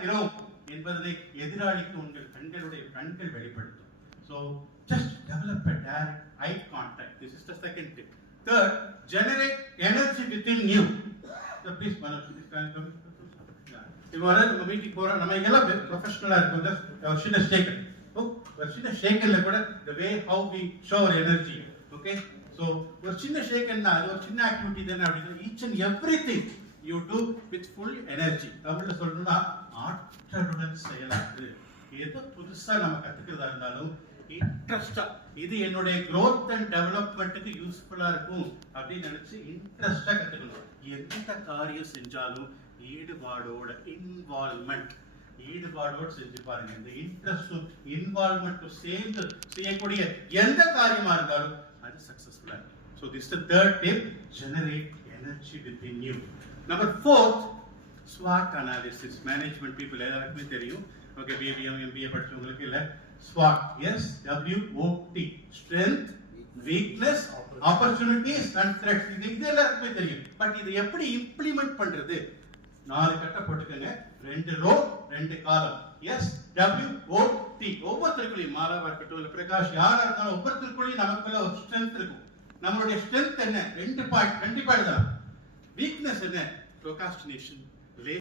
இருக்கிறோம் என்பதை எதிராளிக்கு உங்கள் கண்கள் வெளிப்படுத்தும். So just develop a direct eye contact. This is the second tip. Third, generate energy within you. So please Manoj, this can come. இவர நம்ம meeting போறோம், நம்ம எல்லாம் ப்ரொஃபஷனலா இருக்கும். ஒரு சின்ன ஷேக்கர், ஒரு சின்ன ஷேக்கர்ல கூட the way how we show our energy. Okay, so ஒரு சின்ன ஷேக்கர்னா அது ஒரு சின்ன ஆக்டிவிட்டி தானே. அப்படி each and everything you do with full energy. தமிழ்ல சொல்லணும்னா ஆற்றலுடன் செயலாற்று. எது புதுசா நம்ம கத்துக்கிறதா இருந்தாலும் இன்ட்ரெஸ்டா, இது என்னுடைய growth and developmentக்கு யூஸ்ஃபுல்லா இருக்கும் அப்படின்னு நினைச்சு இன்ட்ரெஸ்டா கத்துக்கணும். எந்த காரியம் செஞ்சாலும் ஈடுபாடோட ஈடுபாடோடு செஞ்சு பாருங்க. இந்த இன்ட்ரெஸ்டும் இன்வால்வ்மெண்ட்டும் சேர்ந்து செய்யக்கூடிய எந்த காரியமா இருந்தாலும் அது சக்சஸ்ஃபுல்லா இருக்கும். So this is the third tip, generate energy within you. Number 4, SWOT analysis. Management people எல்லாருக்குமே தெரியும். ஓகே, BBM MBA படிச்சவங்களுக்கு இல்ல. SWOT, SWOT, strength, weakness, opportunities and threats. இது எல்லாருக்குமே தெரியும். பட் இது எப்படி இம்ப்ளிமெண்ட் பண்றது? 4 கட்ட போட்டுக்கங்க. 2 ரோ 2 காலம். SWOT. ஒவ்வொருத்தருக்குள்ளேயும் மாலாவா இருக்கட்டும் இல்ல பிரகாஷ் யாரா இருந்தாலும் ஒவ்வொருத்தருக்குள்ளேயும் நமக்குள்ள ஒரு ஸ்ட்ரென்த் இருக்கும். நம்மளுடைய ஸ்ட்ரென்த் என்ன? 2 பாயிண்ட் கண்டிப்பா எழுதலாம். வீக்னஸ் என்ன? ப்ரோகாஸ்டினேஷன்,